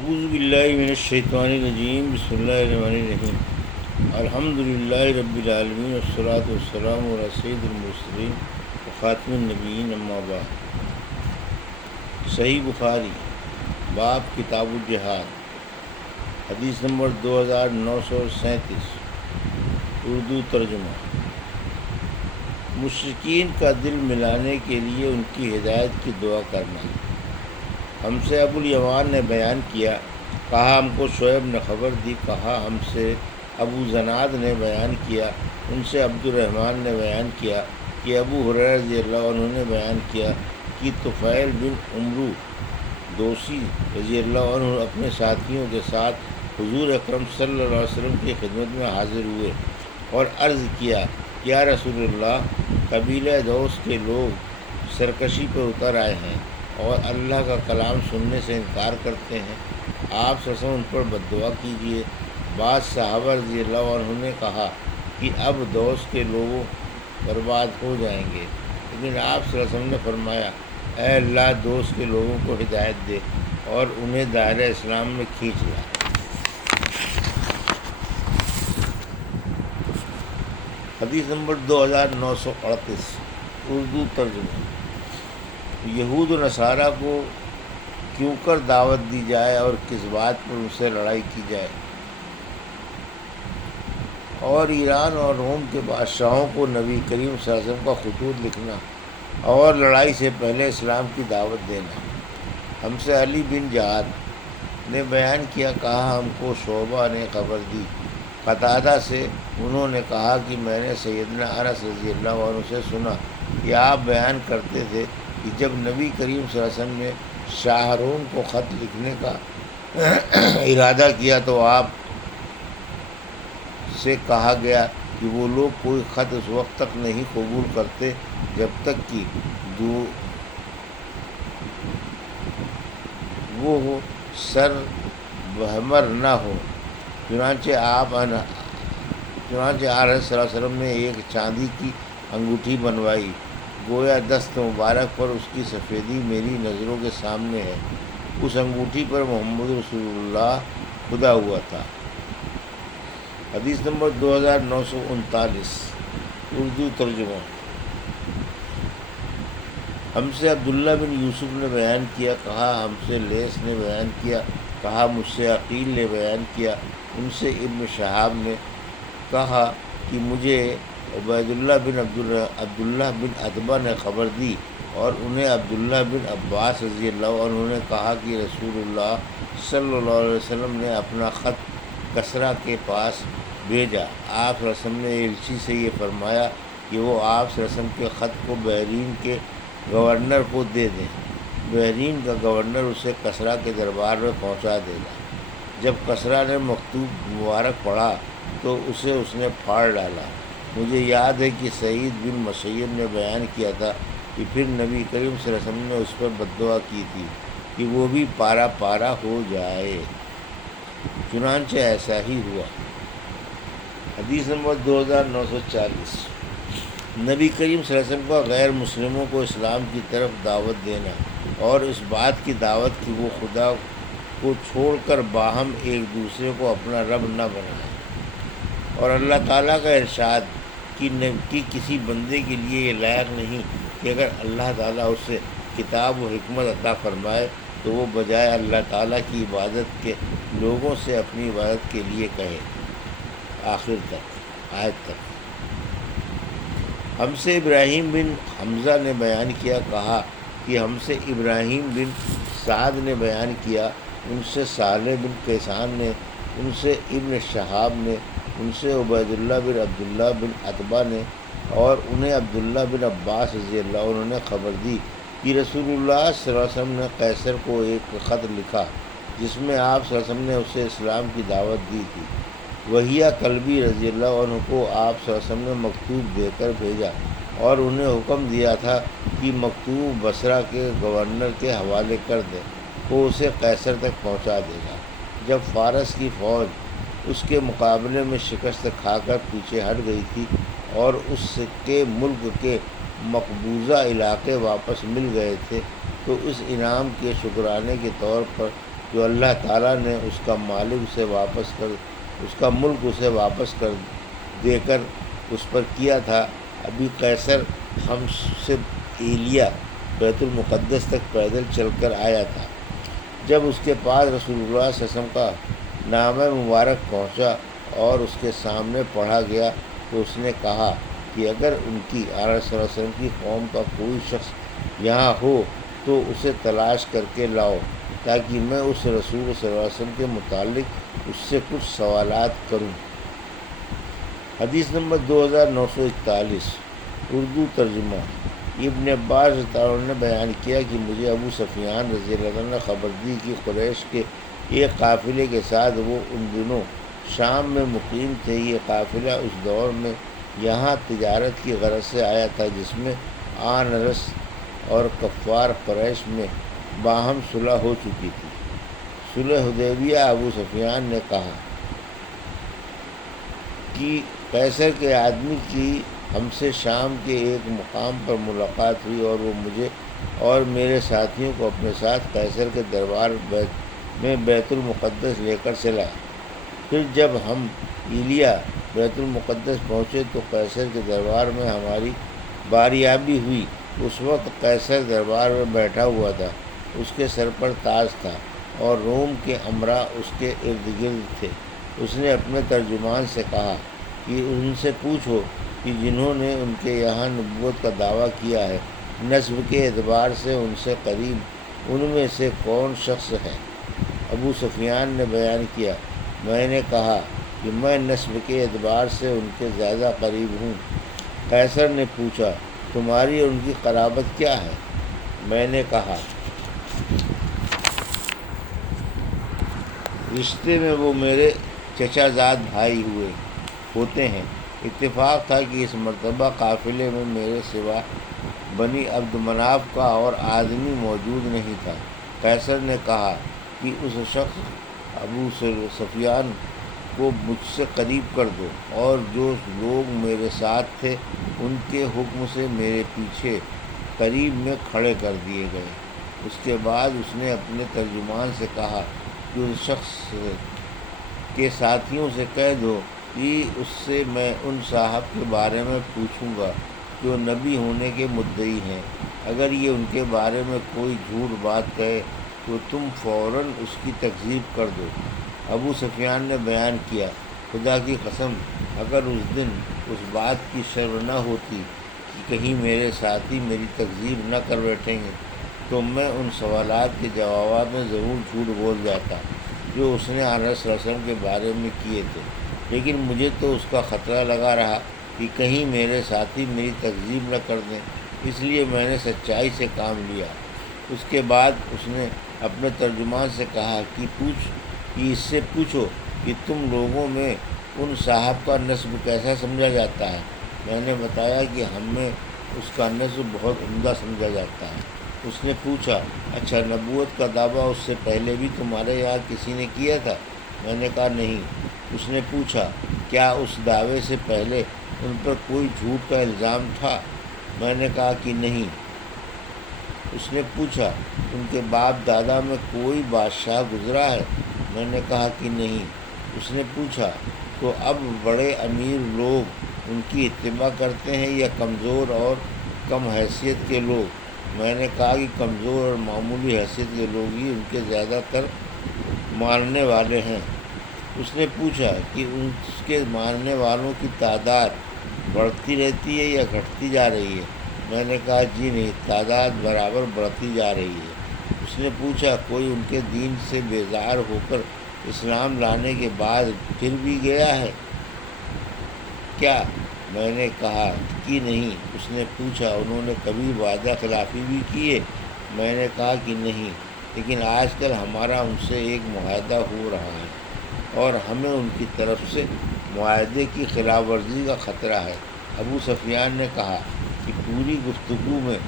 اعوذ باللہ من الشیطان الرجیم بسم اللہ الرحمن الرحیم الحمد للہ رب العالمین والصلاۃ والسلام علی سید المرسلین وخاتم النبیین اما بعد۔ صحیح بخاری باب کتاب الجہاد، حدیث نمبر 2937، اردو ترجمہ۔ مشرکین کا دل ملانے کے لیے ان کی ہدایت کی دعا کرنا۔ ہم سے ابو الیمان نے بیان کیا، کہا ہم کو شعیب نے خبر دی، کہا ہم سے ابو زناد نے بیان کیا، ان سے عبد الرحمن نے بیان کیا کہ ابو ہریرہ رضی اللہ عنہ نے بیان کیا کہ طفیل بن عمرو دوسی رضی اللہ عنہ اپنے ساتھیوں کے ساتھ حضور اکرم صلی اللہ علیہ وسلم کی خدمت میں حاضر ہوئے اور عرض کیا، یا رسول اللہ، قبیلہ دوس کے لوگ سرکشی پر اتر آئے ہیں اور اللہ کا کلام سننے سے انکار کرتے ہیں، آپ صلی اللہ علیہ وسلم ان پر بددعا کیجیے۔ بعض صحابہ رضی اللہ عنہ نے کہا کہ اب دوس کے لوگ برباد ہو جائیں گے، لیکن آپ صلی اللہ علیہ وسلم نے فرمایا، اے اللہ، دوس کے لوگوں کو ہدایت دے اور انہیں دائرہ اسلام میں کھینچ لا۔ حدیث نمبر 2938، اردو ترجمہ۔ یہود و نصارہ کو کیوں کر دعوت دی جائے اور کس بات پر ان سے لڑائی کی جائے، اور ایران اور روم کے بادشاہوں کو نبی کریم صلی اللہ علیہ وسلم کا خطوط لکھنا اور لڑائی سے پہلے اسلام کی دعوت دینا۔ ہم سے علی بن جعد نے بیان کیا، کہا ہم کو شعبہ نے خبر دی قتادہ سے، انہوں نے کہا کہ میں نے سیدنا انس رضی اللہ عنہ سے سنا کہ آپ بیان کرتے تھے کہ جب نبی کریم صلی اللہ علیہ وسلم نے شاہ روم کو خط لکھنے کا ارادہ کیا تو آپ سے کہا گیا کہ وہ لوگ کوئی خط اس وقت تک نہیں قبول کرتے جب تک کہ وہ سر بہمر نہ ہو۔ چنانچہ آپ علیہ صلی اللہ علیہ وسلم نے ایک چاندی کی انگوٹھی بنوائی، گویا دست مبارک پر اس کی سفیدی میری نظروں کے سامنے ہے۔ اس انگوٹھی پر محمد رسول اللہ کھدا ہوا تھا۔ حدیث نمبر 2939، اردو ترجمہ۔ ہم سے عبداللہ بن یوسف نے بیان کیا، کہا ہم سے لیث نے بیان کیا، کہا مجھ سے عقیل نے بیان کیا، ان سے ابن شہاب نے کہا کہ مجھے عبید اللہ بن عبداللہ بن عتبہ نے خبر دی اور انہیں عبداللہ بن عباس رضی اللہ عنہ نے کہا کہ رسول اللہ صلی اللہ علیہ وسلم نے اپنا خط کسریٰ کے پاس بھیجا۔ آپ صلی اللہ علیہ وسلم نے ایلچی سے یہ فرمایا کہ وہ آپ صلی اللہ علیہ وسلم کے خط کو بحرین کے گورنر کو دے دیں، بحرین کا گورنر اسے کسریٰ کے دربار میں پہنچا دے گا۔ جب کسریٰ نے مکتوب مبارک پڑھا تو اسے اس نے پھاڑ ڈالا۔ مجھے یاد ہے کہ سعید بن مسیب نے بیان کیا تھا کہ پھر نبی کریم صلی اللہ علیہ وسلم نے اس پر بددعا کی تھی کہ وہ بھی پارا پارا ہو جائے، چنانچہ ایسا ہی ہوا۔ حدیث نمبر 2940، نبی کریم صلی اللہ علیہ وسلم کا غیر مسلموں کو اسلام کی طرف دعوت دینا اور اس بات کی دعوت کہ وہ خدا کو چھوڑ کر باہم ایک دوسرے کو اپنا رب نہ بنائیں، اور اللہ تعالیٰ کا ارشاد کہ کسی بندے کے لیے یہ لائق نہیں کہ اگر اللہ تعالیٰ اسے کتاب و حکمت عطا فرمائے تو وہ بجائے اللہ تعالیٰ کی عبادت کے لوگوں سے اپنی عبادت کے لیے کہے، آخر تک آیت تک۔ ہم سے ابراہیم بن حمزہ نے بیان کیا، کہا کہ ہم سے ابراہیم بن سعد نے بیان کیا، ان سے صالح بن کیسان نے، ان سے ابن شہاب نے، ان سے عبید اللہ بن عبداللہ بن عتبہ نے، اور انہیں عبداللہ بن عباس رضی اللہ عنہ نے خبر دی کہ رسول اللہ صلی اللہ علیہ وسلم نے قیصر کو ایک خط لکھا جس میں آپ صلی اللہ علیہ وسلم نے اسے اسلام کی دعوت دی تھی۔ وہیہ کلبی رضی اللہ عنہ کو آپ صلی اللہ علیہ وسلم نے مکتوب دے کر بھیجا اور انہیں حکم دیا تھا کہ مکتوب بصرہ کے گورنر کے حوالے کر دیں، وہ اسے قیصر تک پہنچا دے گا۔ جب فارس کی فوج اس کے مقابلے میں شکست کھا کر پیچھے ہٹ گئی تھی اور اس کے ملک کے مقبوضہ علاقے واپس مل گئے تھے تو اس انعام کے شکرانے کے طور پر جو اللہ تعالیٰ نے اس کا مالک اس کا ملک اسے واپس کر دے کر اس پر کیا تھا۔ ابھی قیصر ہم سے ایلیا بیت المقدس تک پیدل چل کر آیا تھا۔ جب اس کے پاس رسول اللہ صلی اللہ علیہ وسلم کا نامہ مبارک پہنچا اور اس کے سامنے پڑھا گیا تو اس نے کہا کہ اگر ان کی صلی اللہ علیہ وسلم کی قوم کا کوئی شخص یہاں ہو تو اسے تلاش کر کے لاؤ تاکہ میں اس رسول صلی اللہ علیہ وسلم کے متعلق اس سے کچھ سوالات کروں۔ حدیث نمبر 2941 اردو ترجمہ۔ ابن عباس رضی اللہ عنہ نے بیان کیا کہ مجھے ابو سفیان رضی اللہ عنہ نے خبر دی کہ قریش کے ایک قافلے کے ساتھ وہ ان دنوں شام میں مقیم تھے۔ یہ قافلہ اس دور میں یہاں تجارت کی غرض سے آیا تھا جس میں آنرس اور کفار قریش میں باہم صلح ہو چکی تھی۔ صلح حدیبیہ۔ ابو سفیان نے کہا کہ قیصر کے آدمی کی ہم سے شام کے ایک مقام پر ملاقات ہوئی اور وہ مجھے اور میرے ساتھیوں کو اپنے ساتھ قیصر کے دربار میں بیت المقدس لے کر چلا۔ پھر جب ہم ایلیا بیت المقدس پہنچے تو قیصر کے دربار میں ہماری باریابی ہوئی۔ اس وقت قیصر دربار میں بیٹھا ہوا تھا، اس کے سر پر تاج تھا اور روم کے امراء اس کے ارد گرد تھے۔ اس نے اپنے ترجمان سے کہا کہ ان سے پوچھو کہ جنہوں نے ان کے یہاں نبوت کا دعویٰ کیا ہے، نسب کے اعتبار سے ان سے قریب ان میں سے کون شخص ہے؟ ابو سفیان نے بیان کیا، میں نے کہا کہ میں نسب کے اعتبار سے ان کے زیادہ قریب ہوں۔ قیصر نے پوچھا، تمہاری اور ان کی قرابت کیا ہے؟ میں نے کہا، رشتے میں وہ میرے چچا زاد بھائی ہوتے ہیں۔ اتفاق تھا کہ اس مرتبہ قافلے میں میرے سوا بنی عبد مناف کا اور آدمی موجود نہیں تھا۔ قیصر نے کہا کہ اس شخص ابو سفیان کو مجھ سے قریب کر دو، اور جو لوگ میرے ساتھ تھے ان کے حکم سے میرے پیچھے قریب میں کھڑے کر دیے گئے۔ اس کے بعد اس نے اپنے ترجمان سے کہا کہ اس شخص کے ساتھیوں سے کہہ دو کہ اس سے میں ان صاحب کے بارے میں پوچھوں گا جو نبی ہونے کے مدعی ہیں۔ اگر یہ ان کے بارے میں کوئی جھوٹ بات کہے تو تم فوراً اس کی تکذیب کر دو۔ ابو سفیان نے بیان کیا، خدا کی قسم اگر اس دن اس بات کی شرم نہ ہوتی کہ کہیں میرے ساتھی میری تکذیب نہ کر بیٹھیں گے تو میں ان سوالات کے جوابات میں ضرور جھوٹ بول جاتا جو اس نے آنر صلی اللہ علیہ وسلم کے بارے میں کیے تھے، لیکن مجھے تو اس کا خطرہ لگا رہا کہ کہیں میرے ساتھی میری تکذیب نہ کر دیں، اس لیے میں نے سچائی سے کام لیا۔ اس کے بعد اس نے اپنے ترجمان سے کہا کہ اس سے پوچھو کہ تم لوگوں میں ان صاحب کا نسب کیسا سمجھا جاتا ہے۔ میں نے بتایا کہ ہم میں اس کا نسب بہت عمدہ سمجھا جاتا ہے۔ اس نے پوچھا، اچھا نبوت کا دعویٰ اس سے پہلے بھی تمہارے یہاں کسی نے کیا تھا؟ میں نے کہا نہیں۔ اس نے پوچھا، کیا اس دعوے سے پہلے ان پر کوئی جھوٹ کا الزام تھا؟ میں نے کہا کہ نہیں۔ اس نے پوچھا، ان کے باپ دادا میں کوئی بادشاہ گزرا ہے؟ میں نے کہا کہ نہیں۔ اس نے پوچھا، تو اب بڑے امیر لوگ ان کی اتباع کرتے ہیں یا کمزور اور کم حیثیت کے لوگ؟ میں نے کہا کہ کمزور اور معمولی حیثیت کے لوگ ہی ان کے زیادہ تر ماننے والے ہیں۔ اس نے پوچھا کہ اس کے ماننے والوں کی تعداد بڑھتی رہتی ہے یا گھٹتی جا رہی ہے؟ میں نے کہا جی نہیں، تعداد برابر بڑھتی جا رہی ہے۔ اس نے پوچھا، کوئی ان کے دین سے بیزار ہو کر اسلام لانے کے بعد پھر بھی گیا ہے کیا؟ میں نے کہا کہ نہیں۔ اس نے پوچھا، انہوں نے کبھی وعدہ خلافی بھی کی ہے؟ میں نے کہا کہ نہیں، لیکن آج کل ہمارا ان سے ایک معاہدہ ہو رہا ہے اور ہمیں ان کی طرف سے معاہدے کی خلاف ورزی کا خطرہ ہے۔ ابو سفیان نے کہا کہ پوری گفتگو میں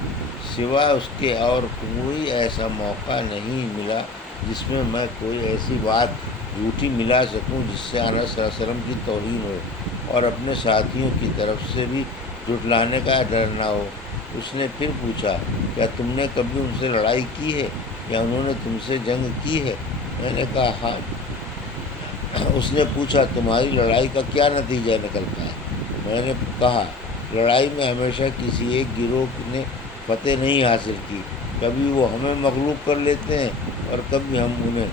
سوائے اس کے اور کوئی ایسا موقع نہیں ملا جس میں میں کوئی ایسی بات جھوٹی ملا سکوں جس سے آنر صلی اللہ علیہ وسلم کی توہین ہو اور اپنے ساتھیوں کی طرف سے بھی جھٹلانے کا ڈر نہ ہو۔ اس نے پھر پوچھا، کیا تم نے کبھی ان سے لڑائی کی ہے یا انہوں نے تم سے جنگ کی ہے؟ میں نے کہا ہاں۔ اس نے پوچھا تمہاری لڑائی کا کیا نتیجہ نکلتا ہے؟ میں نے کہا لڑائی میں ہمیشہ کسی ایک گروہ نے فتح نہیں حاصل کی، کبھی وہ ہمیں مغلوب کر لیتے ہیں اور کبھی ہم انہیں۔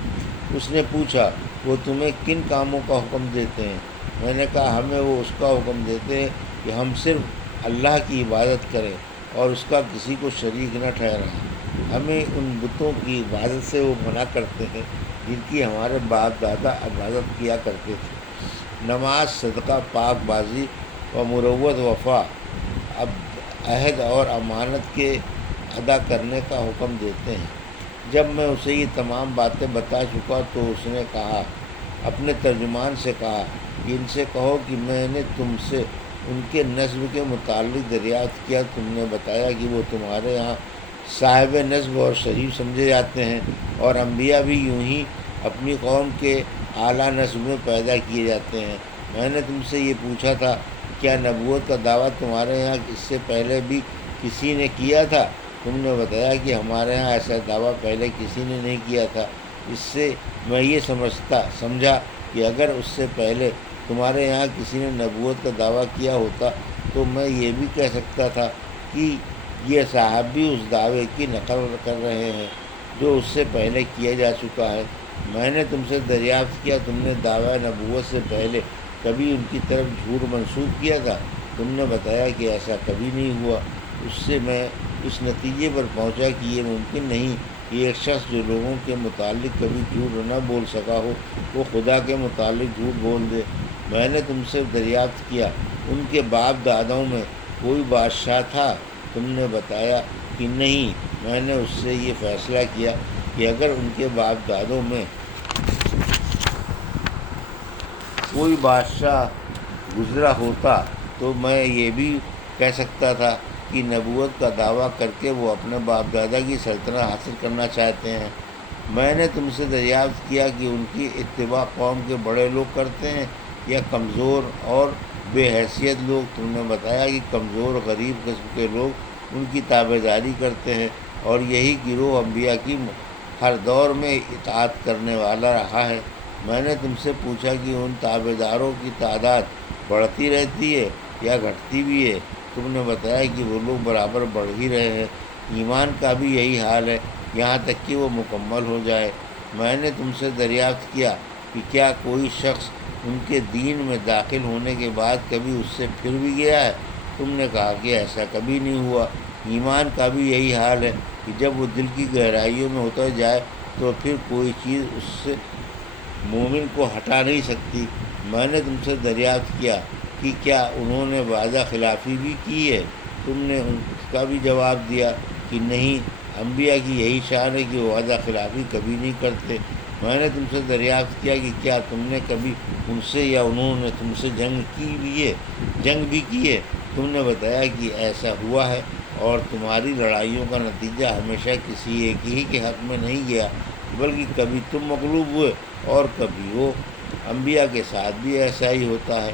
اس نے پوچھا وہ تمہیں کن کاموں کا حکم دیتے ہیں؟ میں نے کہا ہمیں وہ اس کا حکم دیتے ہیں کہ ہم صرف اللہ کی عبادت کریں اور اس کا کسی کو شریک نہ ٹھہرائیں۔ ہمیں ان بتوں کی عبادت سے وہ منع کرتے ہیں جن کی ہمارے باپ دادا عبادت کیا کرتے تھے۔ نماز، صدقہ، پاک بازی و مروت، وفا، اب عہد اور امانت کے ادا کرنے کا حکم دیتے ہیں۔ جب میں اسے یہ تمام باتیں بتا چکا تو اس نے کہا، اپنے ترجمان سے کہا کہ ان سے کہو کہ میں نے تم سے ان کے نسب کے متعلق دریافت کیا۔ تم نے بتایا کہ وہ تمہارے یہاں صاحب نسب اور شریف سمجھے جاتے ہیں، اور انبیاء بھی یوں ہی اپنی قوم کے اعلیٰ نسب میں پیدا کیے جاتے ہیں۔ میں نے تم سے یہ پوچھا تھا کیا نبوت کا دعویٰ تمہارے یہاں اس سے پہلے بھی کسی نے کیا تھا؟ تم نے بتایا کہ ہمارے یہاں ایسا دعویٰ پہلے کسی نے نہیں کیا تھا۔ اس سے میں یہ سمجھا کہ اگر اس سے پہلے تمہارے یہاں کسی نے نبوت کا دعویٰ کیا ہوتا تو میں یہ بھی کہہ سکتا تھا کہ یہ صاحب بھی اس دعوے کی نقل کر رہے ہیں جو اس سے پہلے کیا جا چکا ہے۔ میں نے تم سے دریافت کیا تم نے دعویٰ نبوت سے پہلے کبھی ان کی طرف جھوٹ منسوب کیا تھا؟ تم نے بتایا کہ ایسا کبھی نہیں ہوا۔ اس سے میں اس نتیجے پر پہنچا کہ یہ ممکن نہیں کہ ایک شخص جو لوگوں کے متعلق کبھی جھوٹ نہ بول سکا ہو وہ خدا کے متعلق جھوٹ بول دے۔ میں نے تم سے دریافت کیا ان کے باپ داداؤں میں کوئی بادشاہ تھا؟ تم نے بتایا کہ نہیں۔ میں نے اس سے یہ فیصلہ کیا کہ اگر ان کے باپ دادوں میں کوئی بادشاہ گزرا ہوتا تو میں یہ بھی کہہ سکتا تھا کہ نبوت کا دعویٰ کر کے وہ اپنے باپ دادا کی سلطنت حاصل کرنا چاہتے ہیں۔ میں نے تم سے دریافت کیا کہ ان کی اتباع قوم کے بڑے لوگ کرتے ہیں یا کمزور اور بے حیثیت لوگ؟ تم نے بتایا کہ کمزور غریب قسم کے لوگ ان کی تابعداری کرتے ہیں، اور یہی گروہ انبیاء کی ہر دور میں اطاعت کرنے والا رہا ہے۔ میں نے تم سے پوچھا کہ ان تابعداروں کی تعداد بڑھتی رہتی ہے یا گھٹتی بھی ہے؟ تم نے بتایا کہ وہ لوگ برابر بڑھ ہی رہے ہیں۔ ایمان کا بھی یہی حال ہے یہاں تک کہ وہ مکمل ہو جائے۔ میں نے تم سے دریافت کیا کہ کیا کوئی شخص ان کے دین میں داخل ہونے کے بعد کبھی اس سے پھر بھی گیا ہے؟ تم نے کہا کہ ایسا کبھی نہیں ہوا۔ ایمان کا بھی یہی حال ہے کہ جب وہ دل کی گہرائیوں میں ہوتا جائے تو پھر کوئی چیز اس سے مومن کو ہٹا نہیں سکتی۔ میں نے تم سے دریافت کیا کہ کیا انہوں نے وعدہ خلافی بھی کی ہے؟ تم نے اس کا بھی جواب دیا کہ نہیں، انبیاء کی یہی شان ہے کہ وہ وعدہ خلافی کبھی نہیں کرتے۔ میں نے تم سے دریافت کیا کہ کیا تم نے کبھی ان سے یا انہوں نے تم سے جنگ بھی کی ہے؟ تم نے بتایا کہ ایسا ہوا ہے، اور تمہاری لڑائیوں کا نتیجہ ہمیشہ کسی ایک ہی کے حق میں نہیں گیا، بلکہ کبھی تم مغلوب ہوئے اور کبھی وہ۔ انبیاء کے ساتھ بھی ایسا ہی ہوتا ہے،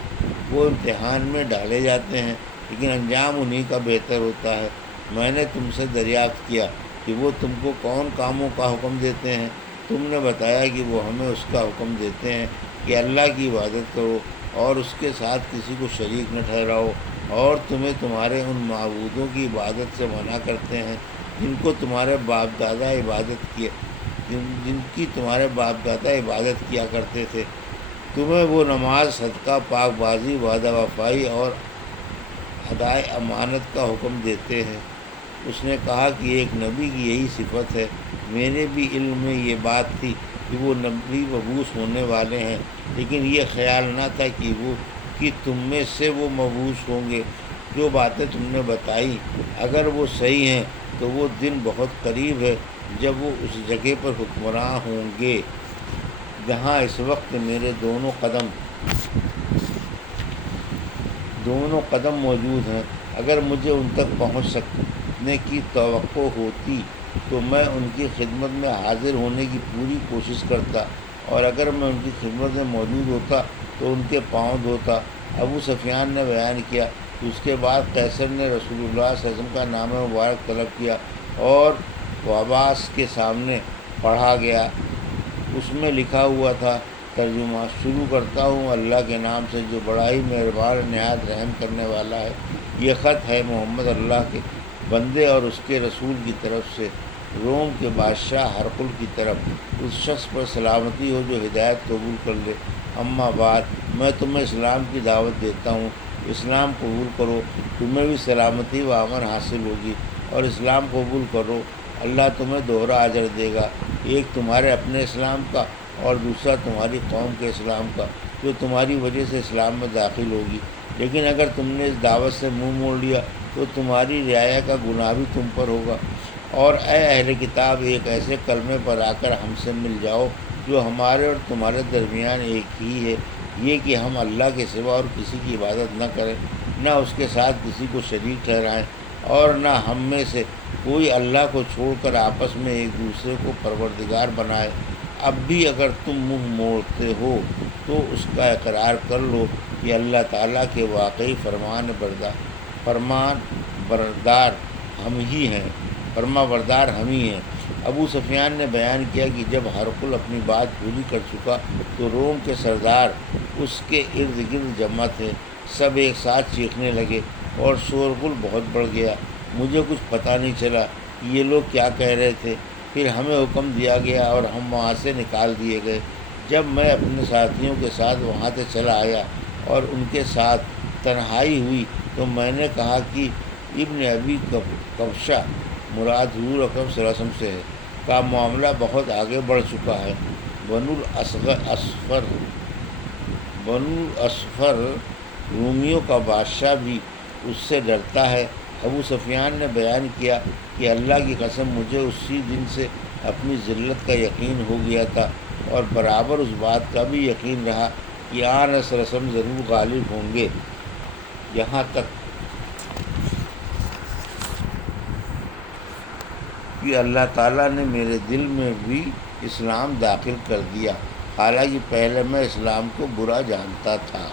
وہ امتحان میں ڈالے جاتے ہیں لیکن انجام انہی کا بہتر ہوتا ہے۔ میں نے تم سے دریافت کیا کہ وہ تم کو کون کاموں کا حکم دیتے ہیں؟ تم نے بتایا کہ وہ ہمیں اس کا حکم دیتے ہیں کہ اللہ کی عبادت کرو اور اس کے ساتھ کسی کو شریک نہ ٹھہراؤ، اور تمہیں تمہارے ان معبودوں کی عبادت سے منع کرتے ہیں جن کو تمہارے باپ دادا عبادت کیا کرتے تھے۔ تمہیں وہ نماز، صدقہ، پاک بازی، وعدہ وفائی اور ادائے امانت کا حکم دیتے ہیں۔ اس نے کہا کہ ایک نبی کی یہی صفت ہے۔ میرے بھی علم میں یہ بات تھی کہ وہ نبی مبعوث ہونے والے ہیں، لیکن یہ خیال نہ تھا کہ تم میں سے وہ مبعوث ہوں گے۔ جو باتیں تم نے بتائی اگر وہ صحیح ہیں تو وہ دن بہت قریب ہے جب وہ اس جگہ پر حکمراں ہوں گے جہاں اس وقت میرے دونوں قدم موجود ہیں۔ اگر مجھے ان تک پہنچ سکنے کی توقع ہوتی تو میں ان کی خدمت میں حاضر ہونے کی پوری کوشش کرتا، اور اگر میں ان کی خدمت میں موجود ہوتا تو ان کے پاؤں دھوتا۔ ابو سفیان نے بیان کیا کہ اس کے بعد قیصر نے رسول اللہ صلی اللہ علیہ وسلم کا نام مبارک طلب کیا اور وہ عباس کے سامنے پڑھا گیا۔ اس میں لکھا ہوا تھا ترجمہ: شروع کرتا ہوں اللہ کے نام سے جو بڑا ہی مہربان نہایت رحم کرنے والا ہے۔ یہ خط ہے محمد اللہ کے بندے اور اس کے رسول کی طرف سے روم کے بادشاہ ہرقل کی طرف۔ اس شخص پر سلامتی ہو جو ہدایت قبول کر لے۔ اما بعد، میں تمہیں اسلام کی دعوت دیتا ہوں۔ اسلام قبول کرو، تمہیں بھی سلامتی و امن حاصل ہوگی، اور اسلام قبول کرو، اللہ تمہیں دوہرا اجر دے گا، ایک تمہارے اپنے اسلام کا اور دوسرا تمہاری قوم کے اسلام کا، جو تمہاری وجہ سے اسلام میں داخل ہوگی۔ لیکن اگر تم نے اس دعوت سے منہ موڑ لیا تو تمہاری رعایا کا گناہ بھی تم پر ہوگا۔ اور اے اہل کتاب، ایک ایسے کلمے پر آ کر ہم سے مل جاؤ جو ہمارے اور تمہارے درمیان ایک ہی ہے، یہ کہ ہم اللہ کے سوا اور کسی کی عبادت نہ کریں، نہ اس کے ساتھ کسی کو شریک ٹھہرائیں، اور نہ ہم میں سے کوئی اللہ کو چھوڑ کر آپس میں ایک دوسرے کو پروردگار بنائے۔ اب بھی اگر تم منہ موڑتے ہو تو اس کا اقرار کر لو کہ اللہ تعالیٰ کے واقعی فرمان بردار ہم ہی ہیں۔ ابو سفیان نے بیان کیا کہ جب ہرقل اپنی بات پوری کر چکا تو روم کے سردار اس کے ارد گرد جمع تھے۔ سب ایک ساتھ چیخنے لگے اور شورغل بہت بڑھ گیا۔ مجھے کچھ پتہ نہیں چلا کہ یہ لوگ کیا کہہ رہے تھے۔ پھر ہمیں حکم دیا گیا اور ہم وہاں سے نکال دیے گئے۔ جب میں اپنے ساتھیوں کے ساتھ وہاں سے چلا آیا اور ان کے ساتھ تنہائی ہوئی تو میں نے کہا کہ ابن ابی کبشہ مراد حضور اکرم صلی اللہ علیہ وسلم سے ہے، کا معاملہ بہت آگے بڑھ چکا ہے۔ بنو الاصفر رومیوں کا بادشاہ بھی اس سے ڈرتا ہے۔ ابو سفیان نے بیان کیا کہ اللہ کی قسم مجھے اسی دن سے اپنی ذلت کا یقین ہو گیا تھا، اور برابر اس بات کا بھی یقین رہا کہ آن رسم ضرور غالب ہوں گے، یہاں تک کہ اللہ تعالیٰ نے میرے دل میں بھی اسلام داخل کر دیا، حالانکہ پہلے میں اسلام کو برا جانتا تھا۔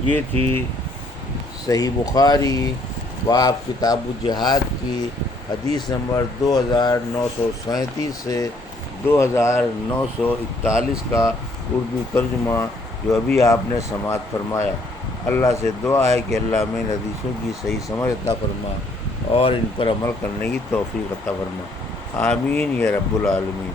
یہ تھی صحیح بخاری باب کتاب الجہاد کی حدیث نمبر 2937 سے 2941 کا اردو ترجمہ جو ابھی آپ نے سماعت فرمایا۔ اللہ سے دعا ہے کہ اللہ ہمیں ان حدیثوں کی صحیح سمجھ عطا فرما اور ان پر عمل کرنے کی توفیق عطا فرما۔ آمین یا رب العالمین۔